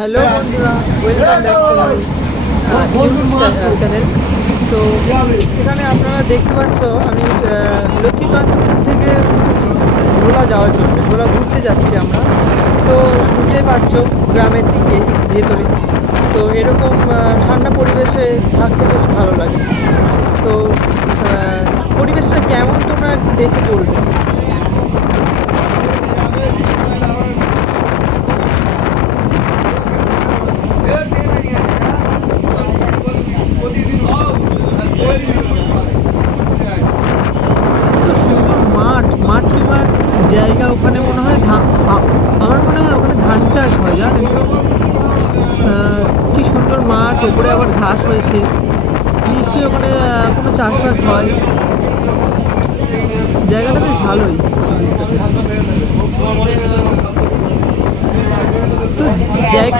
Hello বন্ধুরা welcome back to my channel তো এখানে আপনারা দেখতে পাচ্ছ আমি আহ, লক্ষ্মীকান্তপুর থেকে উঠেছি ভোলা যাওয়ার জন্য ভোলা ঘুরতে যাচ্ছি আমরা। তো বুঝতেই পারছ গ্রামের দিকে ভেতরে। তো এরকম ঠান্ডা পরিবেশে থাকতে বেশ ভালো লাগে। তো পরিবেশটা কেমন তোমরা একটু দেখে বলবে। জায়গা ওখানে মনে হয় ধান আমার মনে হয় ওখানে ধান চাষ হয়, জানেন তো? কি সুন্দর মাঠ, ওপরে আবার ঘাস হয়েছে। নিশ্চয়ই ওখানে কোনো চাষবাস হয়। জায়গাটা বেশ ভালোই। তো জায়গা